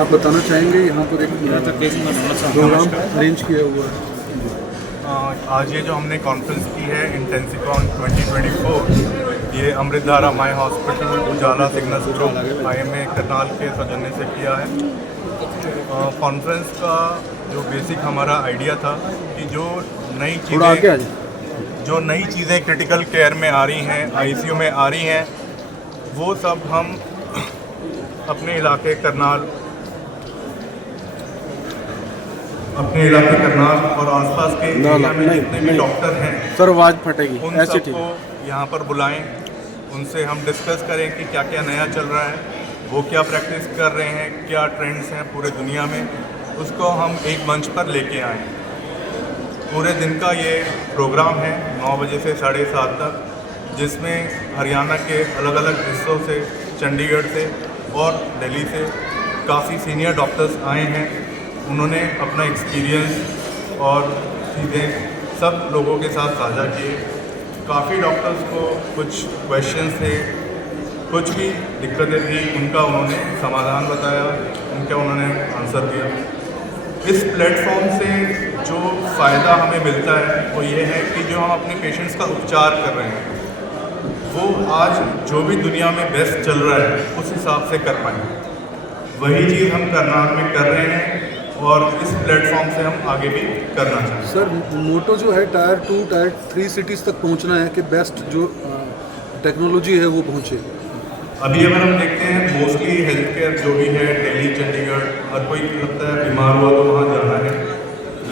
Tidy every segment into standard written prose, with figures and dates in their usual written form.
आप बताना चाहेंगे यहाँ पर एक प्रोग्राम अरेंज किया हुआ है? आज ये जो हमने कॉन्फ्रेंस की है इंटेंसिकॉन 2024, ये अमृतधारा माई हॉस्पिटल उजाला सिग्नल्स ग्रुप IMA करनाल के सौजन्य से किया है। कॉन्फ्रेंस का जो बेसिक हमारा आइडिया था कि जो नई चीज़ें क्रिटिकल केयर में आ रही हैं, ICU में आ रही हैं, वो सब हम अपने इलाके करनाल और आसपास के एरिया में जितने भी डॉक्टर हैं सर, आवाज़ फटेगी, उन ऐसे ठीक सबको यहाँ पर बुलाएं, उनसे हम डिस्कस करें कि क्या क्या नया चल रहा है, वो क्या प्रैक्टिस कर रहे हैं, क्या ट्रेंड्स हैं पूरे दुनिया में, उसको हम एक मंच पर लेके आएँ। पूरे दिन का ये प्रोग्राम है 9 बजे से 7:30 तक, जिसमें हरियाणा के अलग अलग हिस्सों से, चंडीगढ़ से और दिल्ली से काफ़ी सीनियर डॉक्टर्स आए हैं। उन्होंने अपना एक्सपीरियंस और चीज़ें सब लोगों के साथ साझा किए। काफ़ी डॉक्टर्स को कुछ क्वेश्चंस थे, कुछ भी दिक्कतें थी, उनका उन्होंने समाधान बताया, उनका उन्होंने आंसर दिया। इस प्लेटफॉर्म से जो फ़ायदा हमें मिलता है वो ये है कि जो हम अपने पेशेंट्स का उपचार कर रहे हैं वो आज जो भी दुनिया में बेस्ट चल रहा है उस हिसाब से कर पाएंगे। वही चीज़ हम करनाल में कर रहे हैं और इस प्लेटफॉर्म से हम आगे भी करना चाहते हैं। सर, मोटो जो है टायर 2 टायर 3 सिटीज़ तक पहुंचना है कि बेस्ट जो टेक्नोलॉजी है वो पहुंचे। अभी अगर हम देखते हैं मोस्टली हेल्थ केयर जो भी है दिल्ली, चंडीगढ़, हर कोई लगता है बीमार हुआ तो वहाँ जाना है,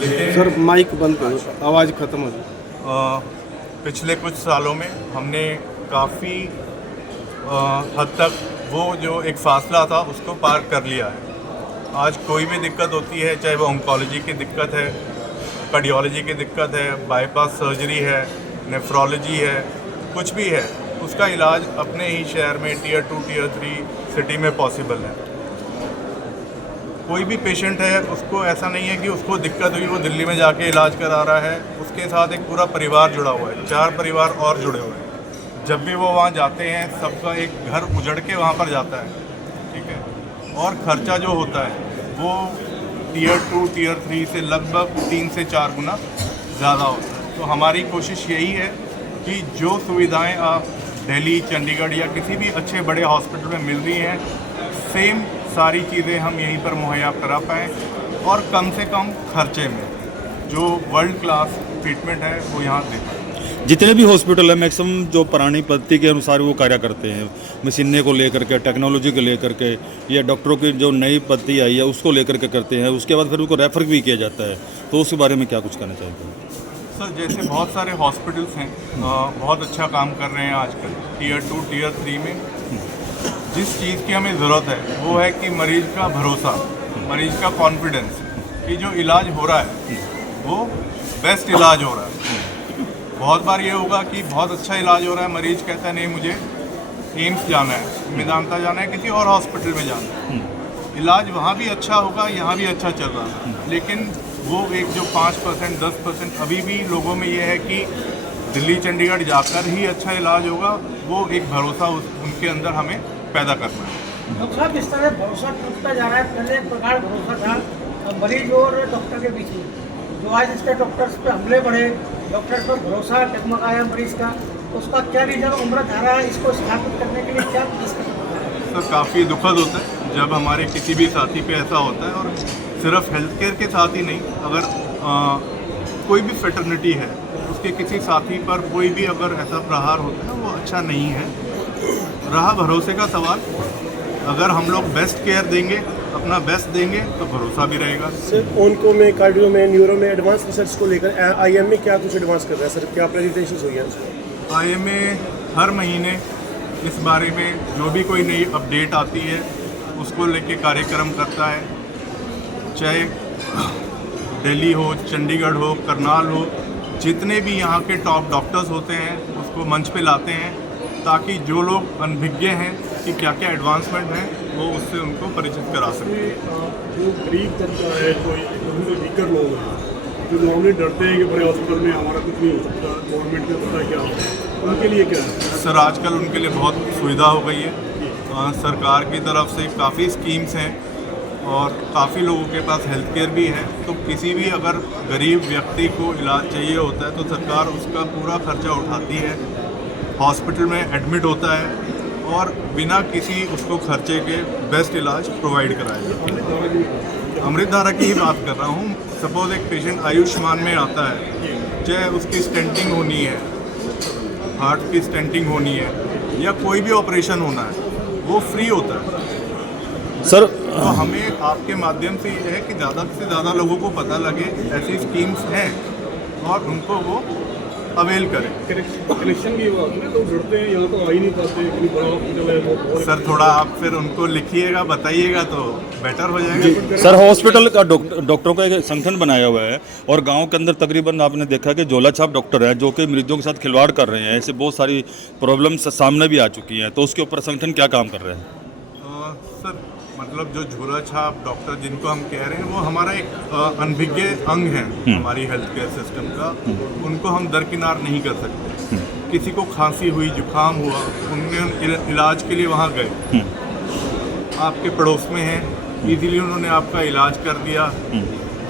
लेकिन सर माइक बंद करो, आवाज़ ख़त्म हो जाए। पिछले कुछ सालों में हमने काफ़ी हद तक वो जो एक फासला था उसको पार कर लिया है। आज कोई भी दिक्कत होती है, चाहे वो ऑन्कोलॉजी की दिक्कत है, कार्डियोलॉजी की दिक्कत है, बाईपास सर्जरी है, नेफ्रोलॉजी है, कुछ भी है, उसका इलाज अपने ही शहर में टियर 2 टियर 3 सिटी में पॉसिबल है। कोई भी पेशेंट है, उसको ऐसा नहीं है कि उसको दिक्कत हुई वो दिल्ली में जाके इलाज करा रहा है, उसके साथ एक पूरा परिवार जुड़ा हुआ है, 4 परिवार और जुड़े हुए हैं। जब भी वो वहाँ जाते हैं सबका एक घर उजड़ के वहाँ पर जाता है, ठीक है, और ख़र्चा जो होता है वो टियर 2 टियर 3 से लगभग 3 से 4 गुना ज़्यादा होता है। तो हमारी कोशिश यही है कि जो सुविधाएं आप दिल्ली, चंडीगढ़ या किसी भी अच्छे बड़े हॉस्पिटल में मिल रही हैं, सेम सारी चीज़ें हम यहीं पर मुहैया करा पाएँ और कम से कम खर्चे में जो वर्ल्ड क्लास ट्रीटमेंट है वो यहाँ दे पाएँ। जितने भी हॉस्पिटल है मैक्सिमम जो पुरानी पद्धति के अनुसार वो कार्य करते हैं, मशीनें को लेकर के, टेक्नोलॉजी को लेकर के, या डॉक्टरों की जो नई पद्धति आई है उसको लेकर के करते हैं, उसके बाद फिर उनको रेफर भी किया जाता है। तो उसके बारे में क्या कुछ कहना चाहते हैं? सर, जैसे बहुत सारे हॉस्पिटल्स हैं बहुत अच्छा काम कर रहे हैं आजकल टियर 2 टियर 3 में। जिस चीज़ की हमें ज़रूरत है वो है कि मरीज़ का भरोसा, मरीज़ का कॉन्फिडेंस कि जो इलाज हो रहा है वो बेस्ट इलाज हो रहा है। बहुत बार ये होगा कि बहुत अच्छा इलाज हो रहा है, मरीज़ कहता है नहीं मुझे एम्स जाना है, मेदांता जाना है, किसी और हॉस्पिटल में जाना है। इलाज वहाँ भी अच्छा होगा, यहाँ भी अच्छा चल रहा है, लेकिन वो एक जो 5% 10% अभी भी लोगों में ये है कि दिल्ली, चंडीगढ़ जाकर ही अच्छा इलाज होगा, वो एक भरोसा उनके अंदर हमें पैदा करना है। डॉक्टर साहब, इस तरह भरोसा टूटता जा रहा है। पहले एक प्रकार भरोसा था मरीज और डॉक्टर के बीच में, जो आज इसके डॉक्टर्स पे हमले बढ़े, डॉक्टर पर भरोसा डगमगाया मरीज का, उसका क्या रीजन उम्रधारा इसको स्थापित करने के लिए क्या सर, काफ़ी दुखद होता है जब हमारे किसी भी साथी पे ऐसा होता है, और सिर्फ हेल्थ केयर के साथ ही नहीं, अगर कोई भी फेटर्निटी है उसके किसी साथी पर कोई भी अगर ऐसा प्रहार होता है वो अच्छा नहीं है। रहा भरोसे का सवाल, अगर हम लोग बेस्ट केयर देंगे, अपना बेस्ट देंगे तो भरोसा भी रहेगा। सर, ओनको में, कार्डियो में, न्यूरो में एडवांस रिसर्च को लेकर IMA क्या कुछ एडवांस कर रहा है सर? क्या प्रेजेंटेशन हुई है उसको? IMA हर महीने इस बारे में जो भी कोई नई अपडेट आती है उसको लेके कार्यक्रम करता है, चाहे दिल्ली हो, चंडीगढ़ हो, करनाल हो, जितने भी यहाँ के टॉप डॉक्टर्स होते हैं उसको मंच पे लाते हैं ताकि जो लोग अनभिज्ञ हैं कि क्या क्या एडवांसमेंट हैं वो उससे उनको परिचित करा सकें। जो गरीब तबका है, कोई वीकर लोग हैं जो नॉर्मली डरते हैं कि बड़े हॉस्पिटल में हमारा कुछ नहीं हो सकता, गवर्नमेंट में पता है क्या होता है, उनके लिए क्या है? सर, आजकल उनके लिए बहुत सुविधा हो गई है। सरकार की तरफ से काफ़ी स्कीम्स हैं और काफ़ी लोगों के पास हेल्थ केयर भी है। तो किसी भी अगर गरीब व्यक्ति को इलाज चाहिए होता है तो सरकार उसका पूरा खर्चा उठाती है, हॉस्पिटल में एडमिट होता है और बिना किसी उसको खर्चे के बेस्ट इलाज प्रोवाइड कराया जाता है। अमृतधारा की ही बात कर रहा हूँ। सपोज एक पेशेंट आयुष्मान में आता है, चाहे उसकी स्टेंटिंग होनी है, हार्ट की स्टेंटिंग होनी है या कोई भी ऑपरेशन होना है, वो फ्री होता है। सर तो हमें आपके माध्यम से ये है कि ज़्यादा से ज़्यादा लोगों को पता लगे ऐसी स्कीम्स हैं और उनको वो अवेल करें। कनेक्शन भी हुआ ना, लोग जुड़ते हैं, यहाँ तो आ ही नहीं पाते, इतनी बड़ा हॉस्पिटल है वो और सर थोड़ा आप फिर उनको लिखिएगा, बताइएगा तो बेटर हो जाएगा। सर हॉस्पिटल का डॉक्टरों का एक संगठन बनाया हुआ है और गांव के अंदर तकरीबन आपने देखा कि झोला छाप डॉक्टर हैं जो कि मरीजों के साथ खिलवाड़ कर रहे हैं। ऐसे बहुत सारी प्रॉब्लम्स सामने भी आ चुकी हैं, तो उसके ऊपर संगठन क्या काम कर रहे हैं? सर मतलब जो झोला छाप डॉक्टर जिनको हम कह रहे हैं वो हमारा एक अनभिज्ञ अंग है हमारी हेल्थ केयर सिस्टम का। उनको हम दरकिनार नहीं कर सकते। किसी को खांसी हुई, जुकाम हुआ, उनने इलाज के लिए वहाँ गए, आपके पड़ोस में हैं, इजीली उन्होंने आपका इलाज कर दिया,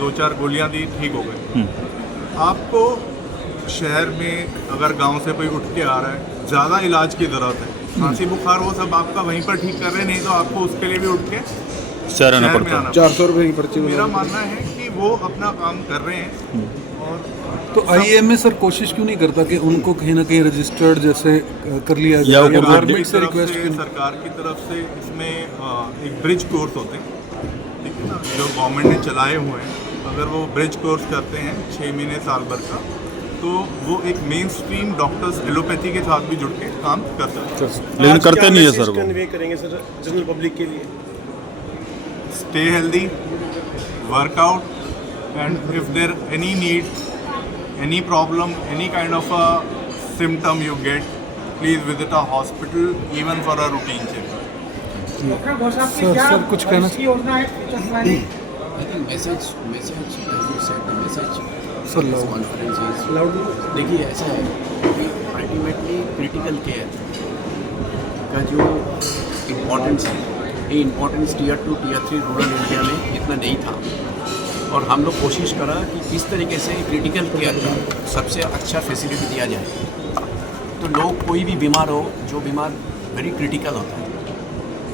2-4 गोलियां दी, ठीक हो गए। आपको शहर में अगर गांव से कोई उठ के आ रहा है, ज़्यादा इलाज की ज़रूरत है, खांसी बुखार वो सब आपका वहीं पर ठीक कर रहे हैं, नहीं तो आपको उसके लिए भी उठ के शहर आना में पड़ता है। आना 400 रुपये की पर्ची मेरा मानना है कि वो अपना काम कर रहे हैं। और तो आईएमए सर कोशिश क्यों नहीं करता कि उनको कहीं ना कहीं रजिस्टर्ड जैसे कर लिया या जाए, उनको गवर्नमेंट से तरफ रिक्वेस्ट से, क्यों नहीं? सरकार की तरफ से इसमें एक ब्रिज कोर्स होते हैं, ठीक है ना, जो गवर्नमेंट ने चलाए हुए हैं। अगर वो ब्रिज कोर्स करते हैं 6 महीने साल भर का, तो वो एक मेन स्ट्रीम डॉक्टर्स एलोपैथी के साथ भी जुड़ के काम कर सकते हैं। लेकिन करते नहीं है सर वो। कन्वे करेंगे सर जनरल पब्लिक के लिए? Stay healthy, workout, and if there any need, any problem, any kind of a symptom you get, please visit a hospital even for a routine checkup. Doctor Ghosh आपकी sir, क्या sir, कुछ कहना इसकी योजना है future planning? I think message as you said, the message Sir, of this loud. conference is देखिए ऐसा है कि अल्टीमेटली क्रिटिकल केयर का जो इम्पोर्टेंस है, ये importance tier 2 tier 3 rural India में इतना नहीं था। और हम लोग कोशिश करा कि किस तरीके से क्रिटिकल केयर का सबसे अच्छा फैसिलिटी दिया जाए। तो लोग कोई भी बीमार हो, जो बीमार वेरी क्रिटिकल होता है,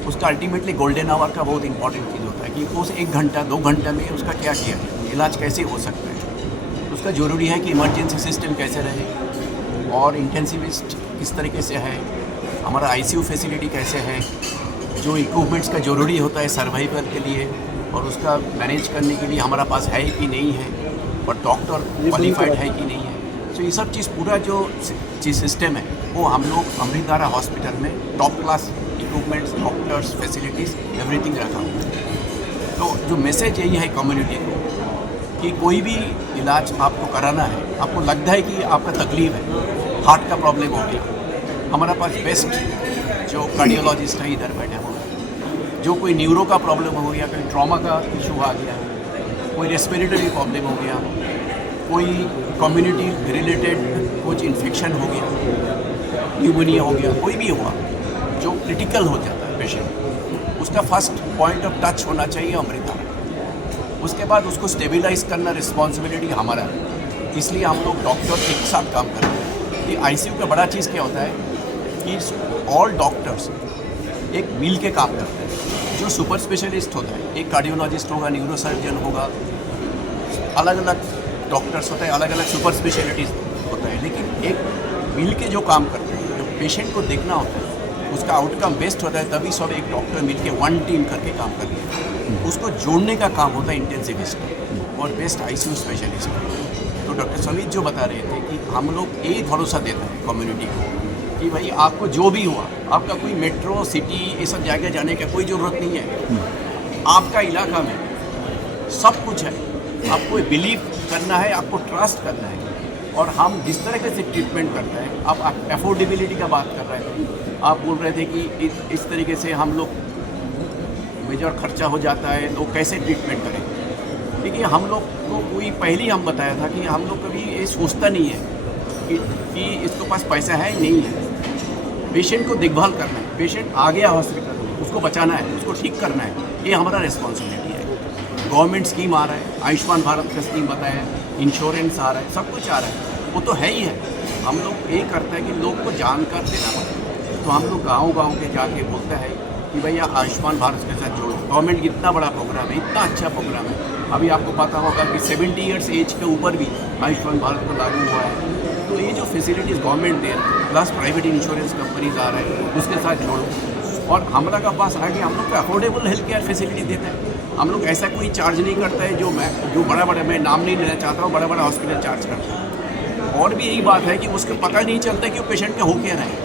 उसका अल्टीमेटली गोल्डन आवर का बहुत इंपॉर्टेंट चीज़ होता है कि उस 1 घंटा 2 घंटा में उसका क्या किया जाए, इलाज कैसे हो सकता है। उसका ज़रूरी है कि इमरजेंसी सिस्टम कैसे रहे और इंटेंसिविस्ट किस तरीके से है, हमारा आईसीयू फैसिलिटी कैसे है, जो इक्विपमेंट्स का ज़रूरी होता है सर्वाइवल के लिए और उसका मैनेज करने के लिए हमारा पास है कि नहीं है, और डॉक्टर क्वालिफाइड है कि नहीं है। तो ये सब चीज़ पूरा जो सिस्टम है वो हम लोग अमृतधारा हॉस्पिटल में top class equipments, doctors, facilities, everything रखा हुआ है। तो जो मैसेज यही है कम्युनिटी को कि कोई भी इलाज आपको कराना है, आपको लगता है कि आपका तकलीफ है, हार्ट का प्रॉब्लम हो गया, हमारा पास बेस्ट जो कार्डियोलॉजिस्ट है इधर बैठे हुए, जो कोई न्यूरो का प्रॉब्लम हो गया, कोई ट्रॉमा का इशू आ गया, कोई रेस्पिरेटरी प्रॉब्लम हो गया, कोई कम्युनिटी रिलेटेड कुछ इन्फेक्शन हो गया, न्यूमोनिया हो गया, कोई भी हुआ जो क्रिटिकल हो जाता है पेशेंट, उसका फर्स्ट पॉइंट ऑफ टच होना चाहिए अमृतधारा। उसके बाद उसको स्टेबलाइज करना रिस्पॉन्सिबिलिटी हमारा है। इसलिए हम लोग डॉक्टर एक साथ काम करते हैं। कि आईसीयू का बड़ा चीज़ क्या होता है कि ऑल डॉक्टर्स एक मिल के काम करते हैं। जो सुपर स्पेशलिस्ट होता है, एक कार्डियोलॉजिस्ट होगा, न्यूरोसर्जन होगा, अलग अलग डॉक्टर्स होते हैं, अलग अलग सुपर स्पेशलिटीज़ होता है, लेकिन एक मिल के जो काम करते हैं, जो पेशेंट को देखना होता है, उसका आउटकम बेस्ट होता है, तभी सब एक डॉक्टर मिल के वन टीम करके काम करते हैं। उसको जोड़ने का काम होता है इंटेंसिविस्ट और बेस्ट आईसीयू स्पेशलिस्ट। तो डॉक्टर समीत जो बता रहे थे कि हम लोग यही भरोसा देते हैं कम्युनिटी को कि भाई आपको जो भी हुआ, आपका कोई मेट्रो सिटी ये सब जगह जाने का कोई ज़रूरत नहीं है। आपका इलाका में सब कुछ है, आपको बिलीव करना है, आपको ट्रस्ट करना है, और हम जिस तरह से ट्रीटमेंट करते हैं, आप अफोर्डेबिलिटी का बात कर रहे हैं, आप बोल रहे थे कि इस तरीके से हम लोग मेजर खर्चा हो जाता है, लोग कैसे ट्रीटमेंट करें। देखिए हम लोग को कोई पहले ही हम बताया था कि हम लोग कभी ये सोचता नहीं है कि इसके पास पैसा है नहीं है। पेशेंट को देखभाल करना है, पेशेंट आ गया हॉस्पिटल, उसको बचाना है, उसको ठीक करना है, ये हमारा रिस्पॉन्सिबिलिटी है। गवर्नमेंट स्कीम आ रहा है, आयुष्मान भारत का स्कीम बताया, इंश्योरेंस आ रहा है, सब कुछ आ रहा है, वो तो है ही है। हम लोग ये करते हैं कि लोग को जानकार देना पड़ता है। तो हम लोग गाँव के जाके बोलते हैं कि भैया आयुष्मान भारत के साथ जोड़ो। गवर्नमेंट की इतना बड़ा प्रोग्राम है, इतना अच्छा प्रोग्राम है। अभी आपको पता होगा कि 70 ईयर्स एज के ऊपर भी आयुष्मान भारत को लागू हुआ है। तो ये जो फैसिलिटीज़ गवर्नमेंट दे रहा है, प्लस प्राइवेट इंश्योरेंस कंपनीज आ रहे हैं, उसके साथ जोड़ो। और हमारा का पास आगे हम लोग को अफोर्डेबल हेल्थ केयर फैसिलिटी देते हैं। हम लोग ऐसा कोई चार्ज नहीं करता है जो बड़ा मैं नाम नहीं लेना चाहता हूँ, बड़ा हॉस्पिटल चार्ज करता है। और भी यही बात है कि उसको पता नहीं चलता कि वो पेशेंट का हो क्या रहा है,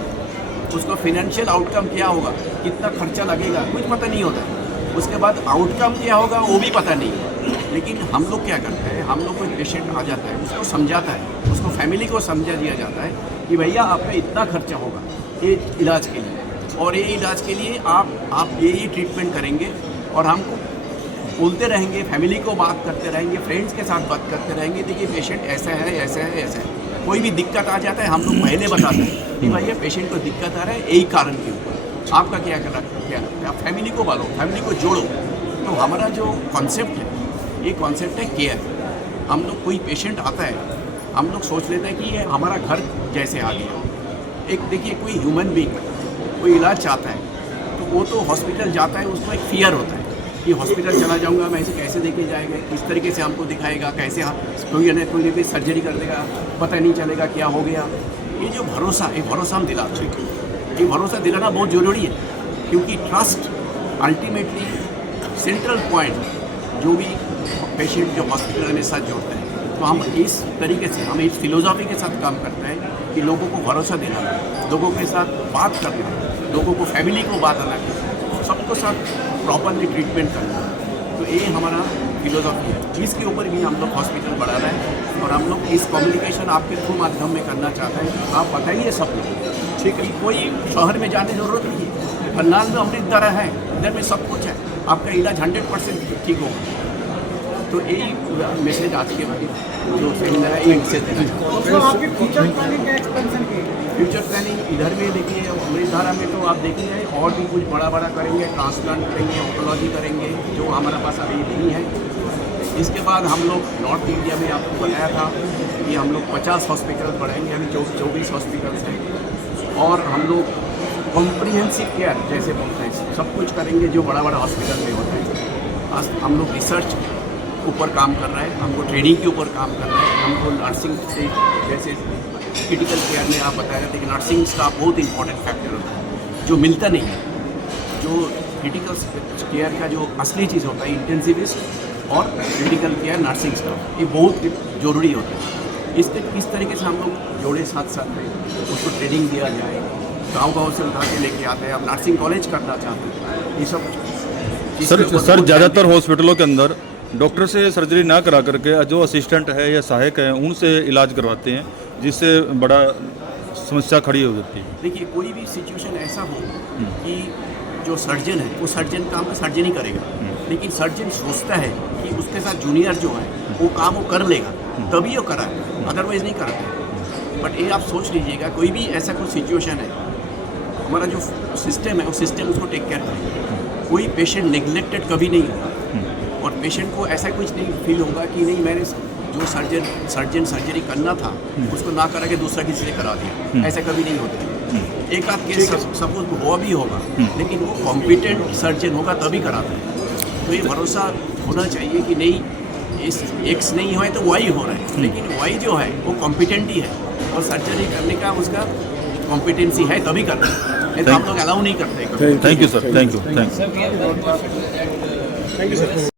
उसको फिनेंशियल आउटकम क्या होगा, कितना खर्चा लगेगा, कुछ पता नहीं होता है। उसके बाद आउटकम क्या होगा वो भी पता नहीं है। लेकिन हम लोग क्या करते हैं, हम लोग कोई पेशेंट आ जाता है, उसको समझाता है, उसको फैमिली को समझा दिया जाता है कि भैया आपका इतना खर्चा होगा ये इलाज के लिए, और ये इलाज के लिए आप ये ट्रीटमेंट करेंगे। और हमको बोलते रहेंगे, फैमिली को बात करते रहेंगे, फ्रेंड्स के साथ बात करते रहेंगे, देखिए पेशेंट ऐसा है, ऐसा है, ऐसा है। कोई भी दिक्कत आ जाता है हम लोग पहले बताते हैं कि भैया पेशेंट को दिक्कत आ रहा है यही कारण के ऊपर, आपका क्या करना है, आप फैमिली को बोलो, फैमिली को जोड़ो। तो हमारा जो कॉन्सेप्ट है, ये कॉन्सेप्ट है केयर। हम लोग कोई पेशेंट आता है, हम लोग सोच लेते हैं कि ये हमारा घर जैसे आ गया। एक देखिए कोई ह्यूमन बीइंग कोई इलाज चाहता है तो वो तो हॉस्पिटल जाता है, उसको एक फियर होता है कि हॉस्पिटल चला जाऊंगा, मैं इसे कैसे देखे जाएगा, किस तरीके से हमको दिखाएगा, कैसे कोई भी सर्जरी कर देगा, पता नहीं चलेगा क्या हो गया। ये जो भरोसा, ये भरोसा हम दिलाते हैं। ये भरोसा दिलाना बहुत ज़रूरी है, क्योंकि ट्रस्ट अल्टीमेटली सेंट्रल पॉइंट जो भी पेशेंट जो हॉस्पिटल में साथ जोड़ते हैं। तो हम इस तरीके से, हम इस फिलोसॉफी के साथ काम करते हैं कि लोगों को भरोसा देना, लोगों के साथ बात करना, लोगों को फैमिली को बात आना, सबको साथ प्रॉपरली ट्रीटमेंट करना। तो ये हमारा फिलोसॉफी है, इसके ऊपर भी हम लोग हॉस्पिटल बढ़ा रहे हैं। और हम लोग इस कम्युनिकेशन आपके थ्रू माध्यम में करना चाहते हैं। आप बताइए सब लोग, ठीक है, कोई शहर में जाने की ज़रूरत नहीं है, करनाल में अमृतधारा है, इधर में सब कुछ है, आपका इलाज 100% ठीक होगा। तो यही पूरा मैसेज आज के बाद जो सेमिनार है ये से देना चाहता हूँ। तो आपकी फ्यूचर प्लानिंग क्या एक्सपेंशन की है? फ्यूचर प्लानिंग इधर में देखिए, अमृतधारा में तो आप देखेंगे और भी कुछ बड़ा करेंगे, ट्रांसप्लांट करेंगे, ऑन्कोलॉजी करेंगे, जो हमारा पास अभी नहीं है। इसके बाद हम लोग नॉर्थ इंडिया में आपको बताया था कि हम लोग 50 हॉस्पिटल बढ़ाएंगे, अभी 24 हॉस्पिटल्स हैं। और हम लोग कॉम्प्रिहेंसिव केयर जैसे बोलते हैं, सब कुछ करेंगे जो बड़ा हॉस्पिटल में होता है। आज हम लोग रिसर्च ऊपर काम कर रहे हैं, हमको ट्रेनिंग के ऊपर काम कर रहे हैं, हमको नर्सिंग से जैसे क्रिटिकल केयर में आप बता रहे थे कि नर्सिंग स्टाफ बहुत इंपॉर्टेंट फैक्टर होता है जो मिलता नहीं है। जो क्रिटिकल केयर का जो असली चीज़ होता है इंटेंसिविस्ट और क्रिटिकल केयर नर्सिंग स्टाफ, ये बहुत ज़रूरी होता है। इस तरीके से हम लोग जोड़े साथ में उसको ट्रेनिंग दिया जाए, गांव से उठा के लेके आते हैं। आप नर्सिंग कॉलेज करना चाहते हैं, ये सब सर ज़्यादातर हॉस्पिटलों के अंदर डॉक्टर से सर्जरी ना करा करके जो असिस्टेंट है या सहायक है उनसे इलाज करवाते हैं, जिससे बड़ा समस्या खड़ी हो जाती है। देखिए कोई भी सिचुएशन ऐसा हो कि जो सर्जन है वो सर्जन काम में सर्जरी करेगा, लेकिन सर्जन सोचता है कि उसके साथ जूनियर जो है वो काम वो कर लेगा, तभी वो कराए, अदरवाइज नहीं कराते। बट ये आप सोच लीजिएगा, कोई भी ऐसा कोई सिचुएशन है, हमारा जो सिस्टम है वो सिस्टम उसको टेक केयर करेगा। कोई पेशेंट नेग्लेक्टेड कभी नहीं होगा, और पेशेंट को ऐसा कुछ नहीं फील होगा कि नहीं मैंने जो सर्जन सर्जरी करना था उसको ना करा के दूसरा किसी से करा दिया, ऐसा कभी नहीं होता। एक आध केस सपोज हुआ भी होगा, लेकिन वो कॉम्पिटेंट सर्जन होगा तभी कराता है। तो ये भरोसा होना चाहिए कि नहीं इस एक्स नहीं हुआ है तो वाई हो रहा है, लेकिन वाई जो है वो कॉम्पिटेंट ही है और सर्जरी करने का उसका कॉम्पिटेंसी है तभी करना है, नहीं तो हम लोग अलाउ नहीं करते। Thank you sir, thank you. Thank you sir.